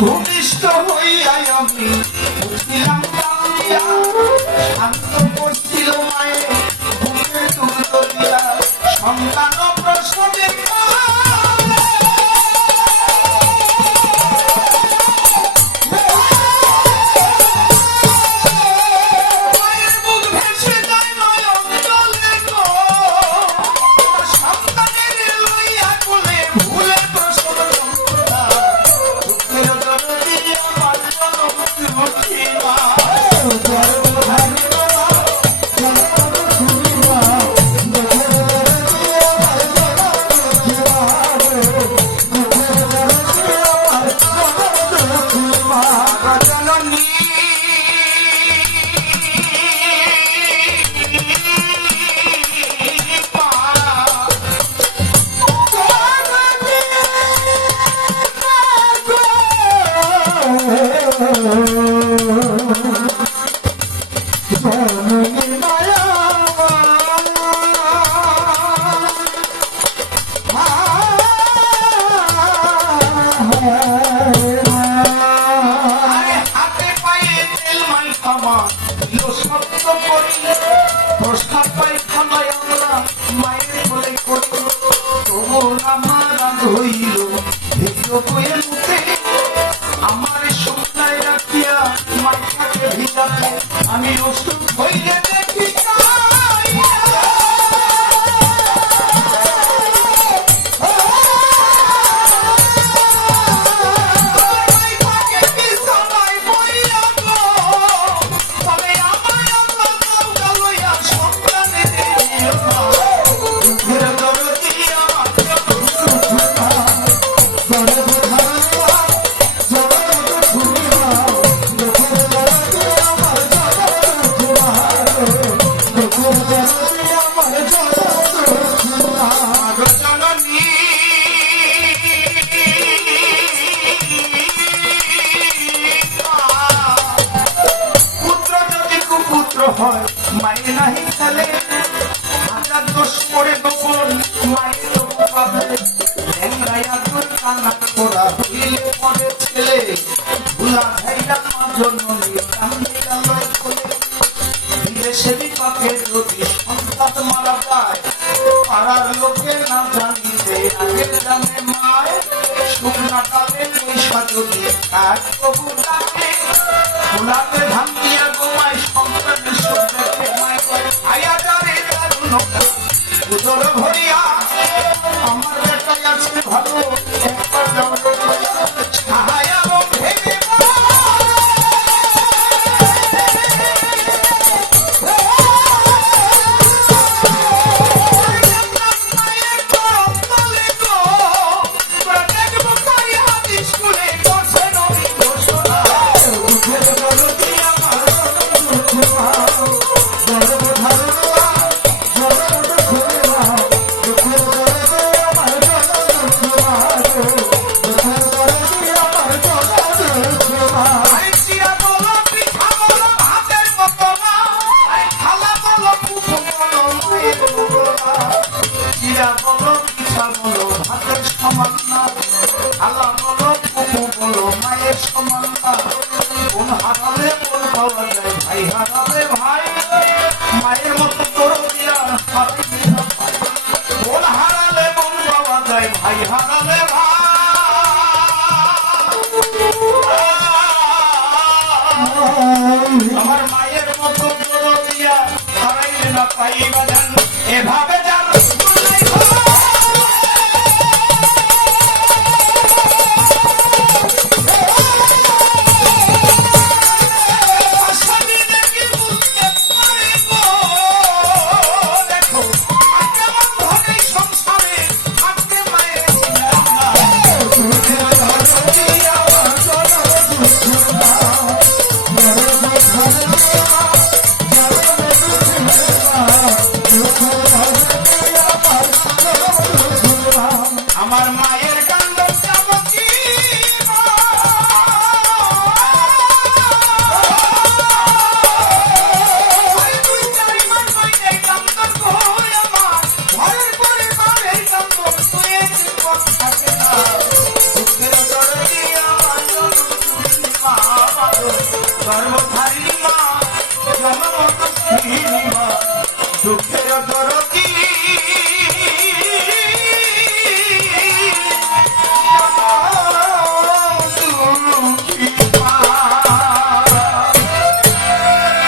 ভূমিষ্ঠ হইয়াই আমি বুঝিলাম কান্দিয়া শান্ত করছিল মায়ে বুকের তুলো দিয়া সন্তান প্রসবে প্রস্তাব পায়খানায় আমরা মায়ের বলে করব তবুর আমার হইল বইয়ের মুখে আমার সন্ধ্যায় রাখিয়া মাথাকে ভিজাতে আমি ওষুধ হইলে দেখি হয় মায়ের নাহি ছেলে হাজার দোষ করে গোপন মায়ের পাবে ল্যাংরাইয়া তোর কান্না করা হইলে পরে ছেলে ভুলা ভাইরা মা জন্মনি কান্দিয়া লয় কোলে বিদেশে বিপাকের যদি সন্তান মারা যায় পাড়ার লোকে না জানিতে আগে জানে মায় শুকনা ডালে পয়সা যদি কাজ প্রভু ডাকে ভুলাতে ধান দিয়া গোমায় সন্তানের সুখ দেখে মায় কয় আয়া যারে উদর ভরিয়া আমার বেটাই আছে ভালো একবার ছায়া ভেঙে মায়ের সমান কোন হারালে কোন পাওয়া যায় ভাই হারালে ভাই মায়ের মতো তোর দিয়া কোন হারালে কোন পাওয়া যায় ভাই হারালে ভাই আমার মায়ের মতো তোর দিয়া হারাইলে না পাইবা জান এভাবে জান Oh, গর্ভধারিণী মা জনমত মা দুঃখের দরদি